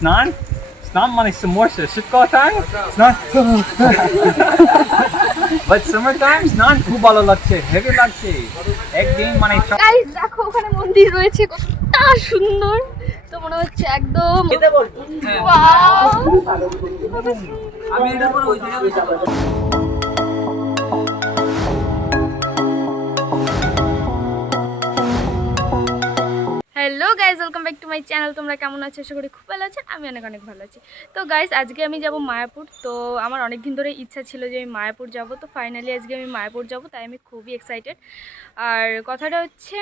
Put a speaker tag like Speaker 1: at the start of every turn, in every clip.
Speaker 1: স্নান স্নান মানে samosa শীতকাল স্নান বাট সামার টাইম স্নান খুব ভালো লাগছে হেভি লাগছে একদিন মানে
Speaker 2: গাইস দেখো ওখানে মন্দির রয়েছে কতটা সুন্দর। তো মনে হচ্ছে একদম Wow!
Speaker 1: আমি এটার পর ওই জায়গায়
Speaker 2: hello guys welcome back to my channel তোমরা কেমন আছো? আশা করি খুব ভালো আছো। আমি অনেক অনেক ভালো আছি। তো গাইজ আজকে আমি যাব মায়াপুর। তো, আমার অনেক দিন ধরে ইচ্ছা ছিল যে আমি মায়াপুর যাব। তো ফাইনালি আজকে আমি মায়াপুর যাব, তাই আমি খুবই এক্সাইটেড আর কথাটা হচ্ছে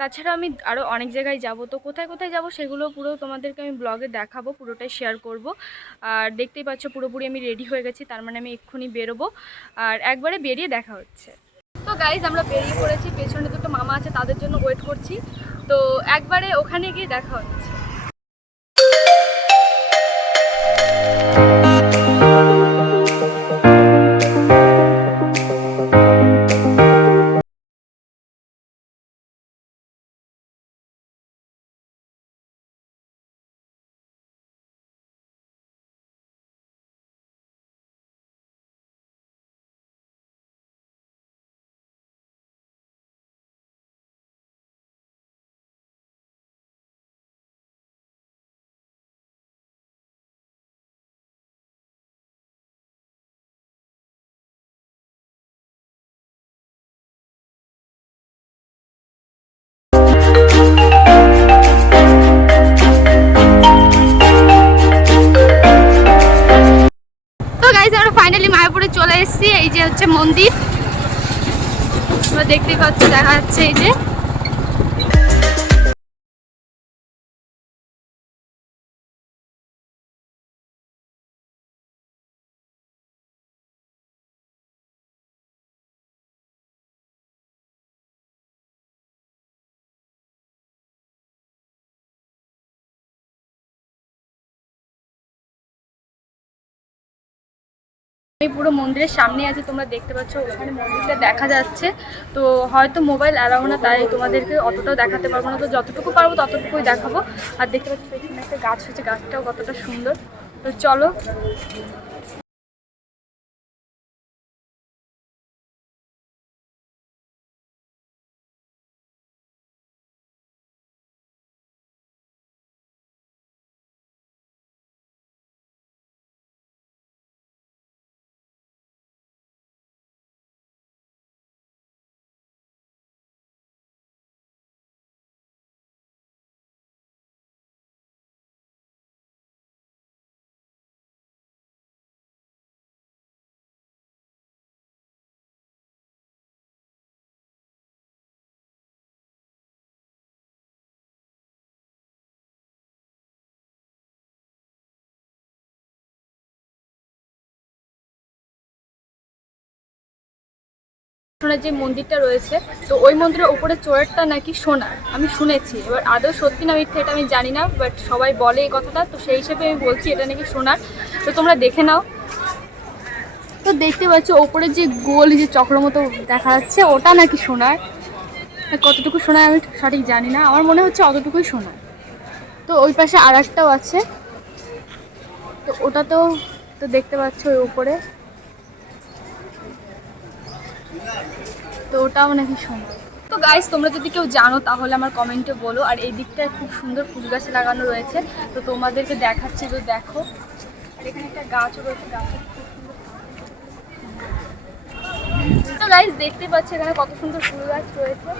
Speaker 2: তাছাড়া আমি আরও অনেক জায়গায় যাব। তো, কোথায় কোথায় যাব সেগুলো পুরো তোমাদেরকে আমি ব্লগে দেখাবো, পুরোটাই শেয়ার করব। আর দেখতেই পাচ্ছ, পুরোপুরি আমি রেডি হয়ে গেছি, তার মানে আমি এক্ষুনি বেরোবো। আর একবারে বেরিয়ে দেখা হচ্ছে। তো গাইজ আমরা বেরিয়ে পড়েছি, পেছনে দুটো মামা আছে, তাদের জন্য ওয়েট করছি। তো একবারে ওখানে গিয়ে দেখা হচ্ছে। চলে এসেছি এই যে হচ্ছে মন্দির। দেখতে পাচ্ছি দেখা যাচ্ছে এই যে। আমি পুরো মন্দিরের সামনে আছে, তোমরা দেখতে পাচ্ছ, ওখানে মন্দিরটা দেখা যাচ্ছে। তো হয়তো মোবাইল অ্যালাউ না, তাই তোমাদেরকে অতটাও দেখাতে পারব না। তো যতটুকু পারব, ততটুকুই দেখাবো। আর দেখতে পাচ্ছ, এখানে একটা গাছ হচ্ছে গাছটাও কতটা সুন্দর। তো চলো। সোনার যে মন্দিরটা রয়েছে, তো ওই মন্দিরের উপরে চোরেরটা নাকি সোনার। আমি শুনেছি। এবার আদৌ সত্যি না মিথ্যে এটা আমি জানি না বাট সবাই বলে এই কথাটা, তো সেই হিসেবে আমি বলছি এটা নাকি সোনার। তো তোমরা দেখে নাও। তো দেখতে পাচ্ছ, ওপরে যে গোল যে চক্র মতো দেখা যাচ্ছে, ওটা নাকি সোনার। কতটুকু সোনার আমি সঠিক জানি না। আমার মনে হচ্ছে অতটুকুই সোনার। তো ওই পাশে আর একটাও আছে। তো ওটাতেও তো দেখতে পাচ্ছ ওই উপরে। তো ওটাও নাকি সুন্দর। তো গাইস তোমরা যদি কেউ জানো, তাহলে আমার কমেন্টে বলো। আর এই দিকটায় খুব সুন্দর ফুল গাছ লাগানো রয়েছে। তো তোমাদেরকে দেখাচ্ছি, তো দেখো। আর এখানে একটা গাছও রয়েছে গাছের তো গাইস দেখতে পাচ্ছি এখানে কত সুন্দর ফুল গাছ রয়েছে।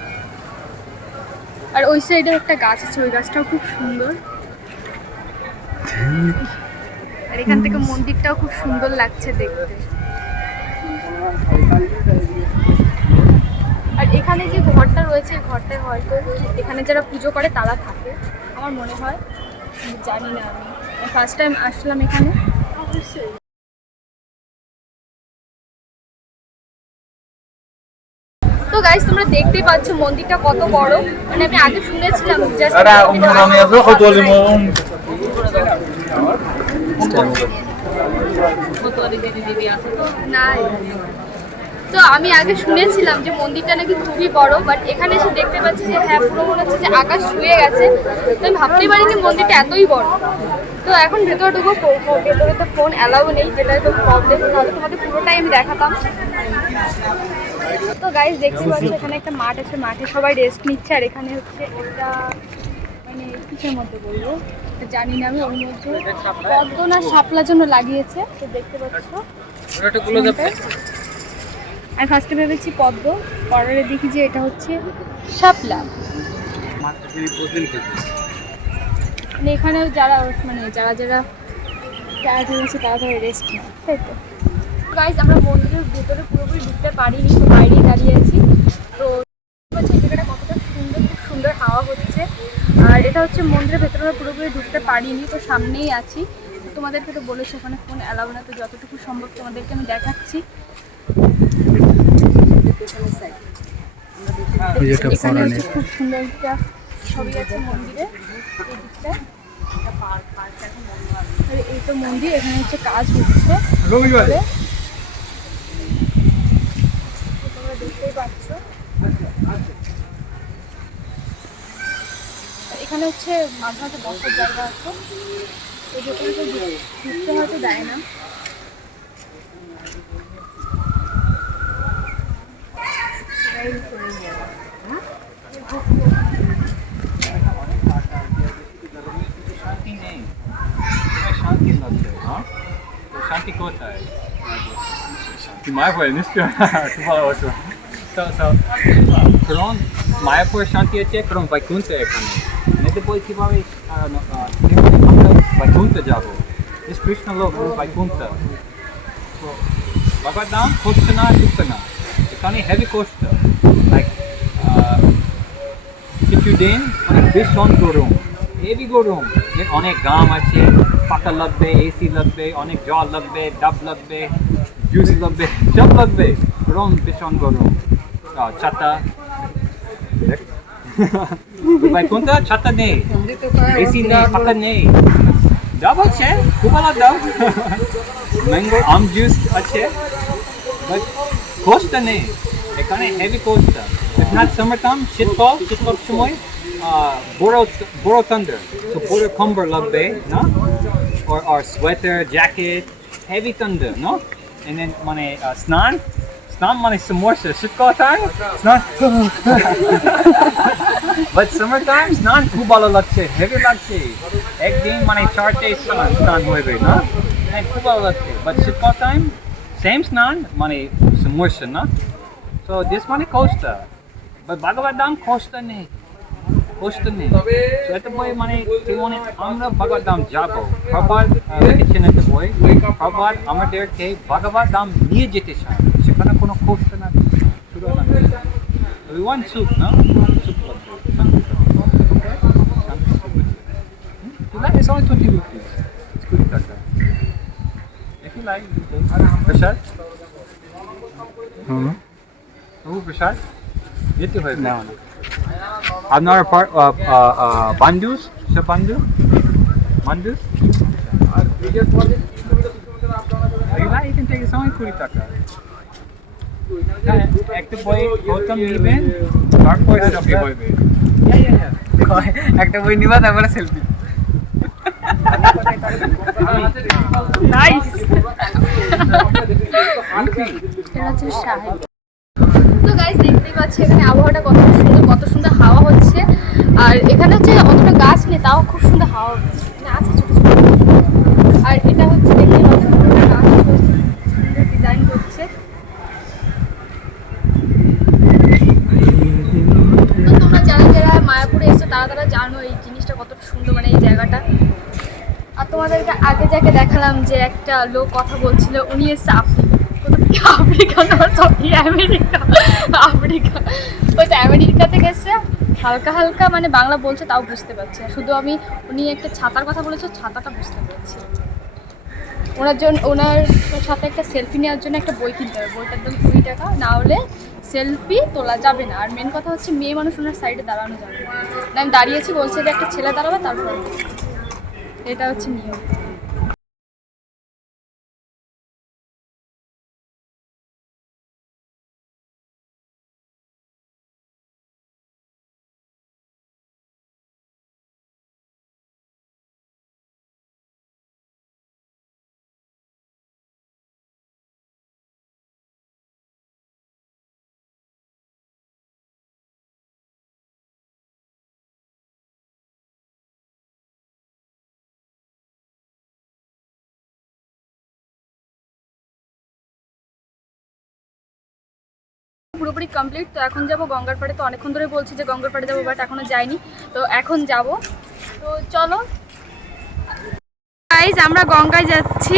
Speaker 2: আর ওই সাইডে একটা গাছ আছে, ওই গাছটাও খুব সুন্দর। আর এখান থেকে মন্দিরটাও খুব সুন্দর লাগছে দেখতে। এখানে যে ঘরটা রয়েছে ঘরটায় হয়তো এখানে যারা পুজো করে তারা থাকে আমার মনে হয় জানি না আমি ফার্স্ট টাইম আসলাম এখানে তো গাইস তোমরা দেখতেই পাচ্ছ মন্দিরটা কত বড় মানে আমি আগে শুনেছিলাম না তো আমি আগে শুনেছিলাম যে মন্দিরটা নাকি খুবই বড় বাট এখানে এসে দেখতে পাচ্ছি যে হ্যাঁ পুরো মনে হচ্ছে যে আকাশ ছুঁয়ে গেছে। তো আমি ভাবতেই পারিনি মন্দিরটা এতই বড়। তো এখন ভেতরে ঢুকবো ফো- ভেতরে তো ফোন অ্যালাউ নেই যেটা তো প্রবলেম তাহলে তোমাদের পুরোটাই আমি দেখাতাম। তো গাইজ দেখতে পাচ্ছি এখানে একটা মাঠ আছে মাঠে সবাই রেস্ট নিচ্ছে আর এখানে হচ্ছে একটা মানে কিসের মধ্যে বলব? জানি না আমি ওর মধ্যে পদ্ম না শাপলার জন্য লাগিয়েছে তো দেখতে পাচ্ছ। আমি ফার্স্টে ভেবেছি পদ্ম পরে দেখি যে এটা হচ্ছে শাপলা। মানে এখানে যারা মানে যারা যারা যারা রয়েছে তারা তারা রেস্ট নেয়, তাই তো? গাইজ আমরা মন্দিরের ভেতরে পুরোপুরি ঢুকতে পারিনি, তো বাইরেই দাঁড়িয়ে আছি। তো জায়গাটা কতটা সুন্দর, খুব সুন্দর হাওয়া হচ্ছে। আর এটা হচ্ছে মন্দিরের ভেতরে আমরা পুরোপুরি ঢুকতে পারিনি, তো সামনেই আছি। তোমাদেরকে তো বলেছি, ওখানে ফোন অ্যালাউ না, তো যতটুকু সম্ভব তোমাদেরকে আমি দেখাচ্ছি। এখানে হচ্ছে খুব সুন্দর একটা ছবি আছে মন্দিরে এই দিকটা এই তো মন্দির এখানে হচ্ছে কাজ হচ্ছে।
Speaker 1: রবিবারে?
Speaker 2: তোমরা দেখতেই পাচ্ছ। এখানে হচ্ছে মাঝে মাঝে বসার জায়গা আছে। যেখানে তো ঢুকতে হয়তো দেয় না।
Speaker 1: শান্তি নেই তোমার শান্তি লাগছে হ্যাঁ তো শান্তি কোথায় শান্তি মায়াপুরে নিশ্চয় খুব ভালো হতো তো তো কারণ মায়াপুরে শান্তি আছে কারণ বৈকুণ্ঠ এখানে নেতে বই কীভাবে আহ, আহ, কীভাবে আমরা বৈকুণ্ঠ যাব ইস কৃষ্ণ লোক বৈকুণ্ঠ তো বাবার নাম খুঁজছে না ঢুকছে না এখানে হেভি কষ্ট লাইক কিছুদিন অনেক ভীষণ গরম হেভি গরম এর অনেক গাম আছে পাকা লাগবে এসি লাগবে, অনেক জল লাগবে, ডাব লাগবে জুস লাগবে, সব লাগবে। গরম ভীষণ গরম ছাতা। ভাই, কোনটা? ছাতা নেই। এসি নেই পাকা নেই। ডাব আছে, খুব ভালো ডাব ম্যাঙ্গো আম জুস আছে বাট কোস্টটা নেই। এখানে হেভি কোস্টটা If not summertime, shitfall, shitfall chumoy, uh, Boro, Boro Thunder. So Boro love, bay, no? Or, our sweater, jacket, heavy thunder, no? And then mane uh, snan, snan mane samorsa, shitko time, snan. but summertime, snan kubala lakse, heavy lakse. Ek din mane charte snan, snan hoibe, no? And kubala lakse. But shitfall time, same snan, mane samorsa, no? So this money is coaster. Uh, ভাগবত দাম কোস্টা নেই Costa নেই একটা বই মানে মানে আমরা ভাগবত দাম যাব প্রভাত লিখেছেন একটা বই প্রভাত আমাদেরকে ভাগবত দাম নিয়ে যেতে চায় সেখানে কোনো কোস্টা না শুরু না We want soup, no? Soup like? It's only 20 rupees. It's good taka. If you like, you take. Prashad?
Speaker 3: Hmm
Speaker 1: Oh, Prashad? যেতে হবে না। আপনার পার বান্ডুস? সে বান্ডু বান্ডুস? এগুলা you can take it's only 20 একটা বই গৌতম নিবেন। তারপর সেলফি হইবে
Speaker 3: একটা বই নিবা তারপরে সেলফি
Speaker 2: নাইস এটা হচ্ছে গাইজ দেখতেই পাচ্ছি, এখানে আবহাওয়াটা কত সুন্দর কত সুন্দর হাওয়া হচ্ছে। আর এখানে হচ্ছে অতটা গাছ নেই, তাও খুব সুন্দর হাওয়া হচ্ছে। আছে ছোট আর এটা হচ্ছে দেখতেই পাচ্ছি ডিজাইন করছে। তোমরা যারা যারা মায়াপুরে এসছো, তারা তারা জানো এই জিনিসটা কতটা সুন্দর মানে এই জায়গাটা। আর তোমাদেরকে আগে যাকে দেখালাম যে একটা লোক কথা বলছিল, উনি এসছে থেকে আফ্রিকা না সরি আমেরিকা আফ্রিকা ওই তো আমেরিকা থেকে হালকা হালকা মানে বাংলা বলছে তাও বুঝতে পারছি শুধু আমি উনি একটা ছাতার কথা বলেছে ছাতাটা বুঝতে পারছি ওনার জন্য ওনার সাথে একটা সেলফি নেওয়ার জন্য একটা বই কিনতে হবে। বইটার দাম কুড়ি টাকা না হলে সেলফি তোলা যাবে না। আর মেন কথা হচ্ছে মেয়ে মানুষ ওনার সাইডে দাঁড়ানো যাবে না, আমি দাঁড়িয়েছি বলছে যে একটা ছেলে দাঁড়াবে তারপর এটা হচ্ছে নিয়ম। পুরোপুরি কমপ্লিট তো এখন যাব গঙ্গার পাড়ে। তো অনেকক্ষণ ধরে বলছি যে গঙ্গার পাড়ে যাব বাট এখনও যাইনি। তো এখন যাব। তো চলো। গাইজ আমরা গঙ্গায় যাচ্ছি।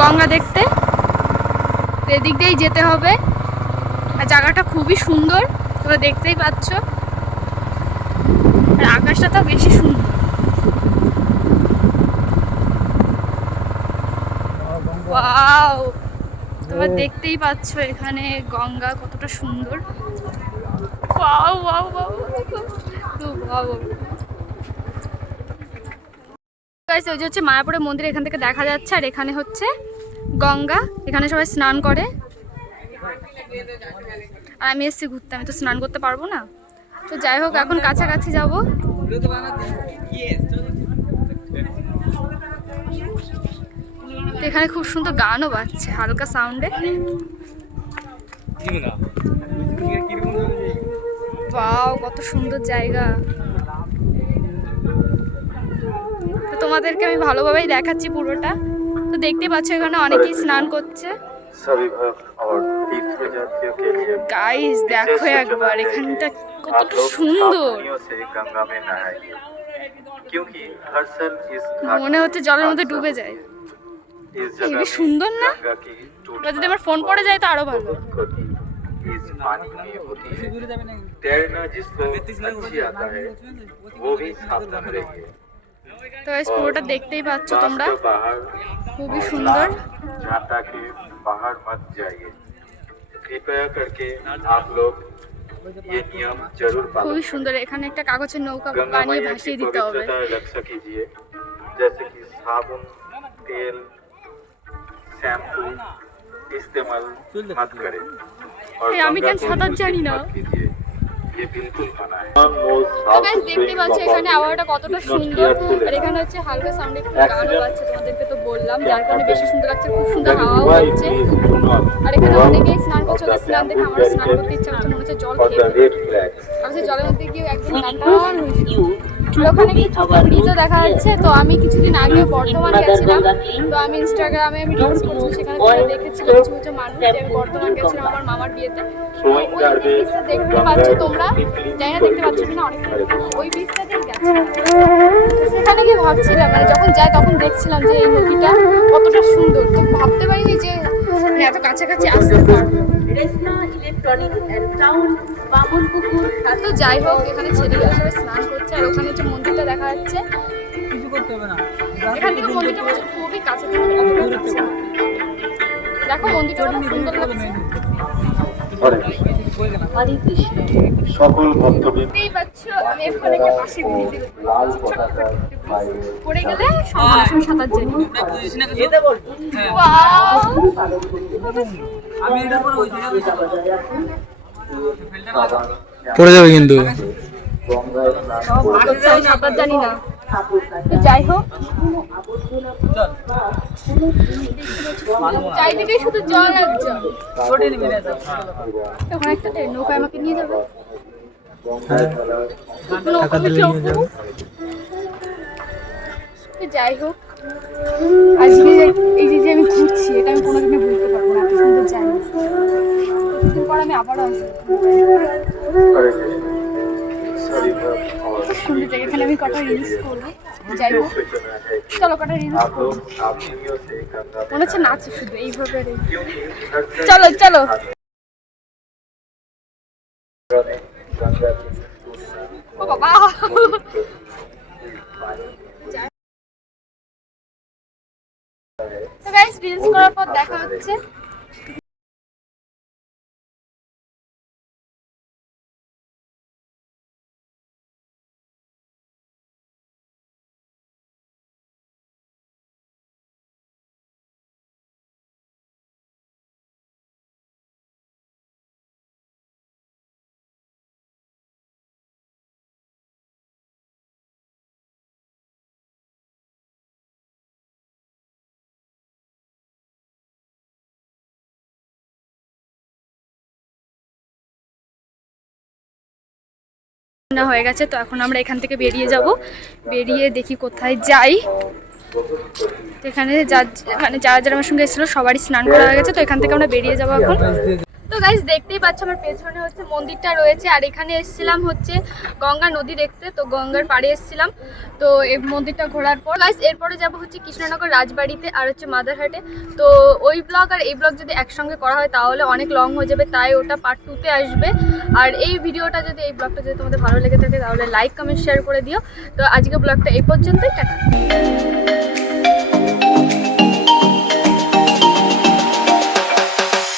Speaker 2: গঙ্গা দেখতে। এদিক দিয়েই যেতে হবে। আর জায়গাটা খুবই সুন্দর। তোমরা দেখতেই পাচ্ছ। আর আকাশটা তো বেশি সুন্দর। ওয়াও তোমরা দেখতেই পাচ্ছ এখানে গঙ্গা কতটা সুন্দর। Wow wow wow wow. Guys ওই যে হচ্ছে মায়াপুরের মন্দির এখান থেকে দেখা যাচ্ছে। আর এখানে হচ্ছে গঙ্গা এখানে সবাই স্নান করে। আর আমি এসেছি ঘুরতে আমি তো স্নান করতে পারব না। তো যাই হোক এখন কাছাকাছি যাব। তো এখানে খুব সুন্দর গানও বাজছে হালকা সাউন্ডে বাও কত সুন্দর জায়গা। তো তোমাদেরকে আমি ভালোভাবেই দেখাচ্ছি পুরোটা। তো দেখতে পাচ্ছ এখানে অনেকেই স্নান করছে। গাইস দেখো একবার এখানটা কত সুন্দর। মনে হচ্ছে জলের মধ্যে ডুবে যায়।
Speaker 3: হেবি সুন্দর
Speaker 2: না? যদি আমার ফোন পড়ে যায় তো আরও ভালো। তো এই পুরোটা দেখতেই পাচ্ছ তোমরা। খুবই সুন্দর।
Speaker 3: পাহাড় মত
Speaker 2: খুবই সুন্দর এখানে একটা কাগজের নৌকা বানিয়ে ভাসিয়ে দিতে হবে।
Speaker 3: জেসে কি সাবুন তেল कि साबुन तेल शैम्पू इस्तेमाल मत करें और
Speaker 2: ए, আমি
Speaker 3: गंगा
Speaker 2: কেন
Speaker 3: को
Speaker 2: সাঁতার
Speaker 3: दूषित
Speaker 2: জানি না।
Speaker 3: मत कीजिए ये बिल्कुल मना है
Speaker 2: তো গাইস দেখতে পাচ্ছ এখানে আবহাওয়াটা কতটা সুন্দর আর এখানে হচ্ছে হালকা সাউন্ডে একটু গানও বাজছে তোমাদেরকে তো বললাম যার কারণে বেশি সুন্দর লাগছে খুব সুন্দর হাওয়াও হচ্ছে আর এখানে অনেকেই স্নান করছে ওদের স্নান দেখে আমার স্নান করতে ইচ্ছা হচ্ছে মনে হচ্ছে জল
Speaker 3: और
Speaker 2: খেয়ে
Speaker 3: the
Speaker 2: ফেলি।
Speaker 3: red flag
Speaker 2: আমি সেই জলের মধ্যে গিয়ে একদম ওখানে কি ছোট ব্রিজও দেখা যাচ্ছে তো আমি কিছুদিন আগে বর্ধমান গেছিলাম। তো আমি ইনস্টাগ্রামে আমি রিলস সেখানে তোমরা দেখেছিলে কিছু কিছু মানুষ যে আমি বর্ধমান গেছিলাম আমার মামার বিয়েতে। ওই ব্রিজটা দেখতে পাচ্ছ তোমরা? জানি না দেখতে পাচ্ছ কিনা অনেক ওই ব্রিজটাতেই গেছিলাম তো সেখানে গিয়ে ভাবছিলাম মানে যখন যাই তখন দেখছিলাম যে এই নদীটা কতটা সুন্দর। তো ভাবতে পারিনি যে মানে এত কাছাকাছি আসতে তো যাই হোক এখানে ছেলেরা সবাই স্নান করছে আর ওখানে হচ্ছে মন্দিরটা দেখা যাচ্ছে
Speaker 1: কিছু করতে হবে না।
Speaker 2: এখান থেকে মন্দিরটা বলছে খুবই কাছে। দেখো মন্দিরটা সুন্দর লাগছে।
Speaker 3: হরে
Speaker 4: হরে কৃষ্ণ
Speaker 3: সকল ভক্তবৃন্দ।
Speaker 2: পাচ্ছ আমি এখন একটা পাশে ব্রিজে পড়ে গেলে সঙ্গে সাঁতার জানি।
Speaker 1: আমি এটার পর ওই
Speaker 5: পড়ে যাবে কিন্তু।
Speaker 2: সাঁতার জানি না। তো যাই হোক। চারিদিকে শুধু জল আর জল। ওখানে একটা নৌকা আমাকে নিয়ে যাবে। যাই হোক। আজকে এই যে যে আমি ঘুরছি এটা আমি কোনোদিনও ভুলতে পারব না এত সুন্দর জায়গা। কিছুদিন পর আমি আবারও আসব। সুন্দর জায়গা, এখানে আমি কটা রিলস করব। যাই হোক, চলো কটা রিলস করব। মনে হচ্ছে নাচ শুধু, এইভাবে চলো চলো। ও বাবা। গাইস রিলস করার পর দেখা হচ্ছে। না হয়ে গেছে, তো এখন আমরা এখান থেকে বেরিয়ে যাব। বেরিয়ে দেখি কোথায় যাই। এখানে যা মানে যারা যারা আমার সঙ্গে এসেছিল সবারই স্নান করা হয়ে গেছে, তো এখান থেকে আমরা বেরিয়ে যাব এখন। গাইজ দেখতেই পাচ্ছ, আমার পেছনে হচ্ছে মন্দিরটা রয়েছে, আর এখানে এসেছিলাম হচ্ছে গঙ্গা নদী দেখতে, তো গঙ্গার পাড়ে এসেছিলাম। তো এই মন্দিরটা ঘোরার পর গাইজ এরপরে যাব হচ্ছে কৃষ্ণনগর রাজবাড়িতে আর হচ্ছে মাদারহাটে। তো ওই ব্লগ আর এই ব্লগ যদি একসঙ্গে করা হয়, তাহলে অনেক লং হয়ে যাবে, তাই ওটা পার্ট টুতে আসবে। আর এই ভিডিওটা যদি, এই ব্লগটা যদি তোমাদের ভালো লেগে থাকে, তাহলে লাইক কমেন্ট শেয়ার করে দিও। তো আজকে ব্লগটা এই পর্যন্তই, টাটা।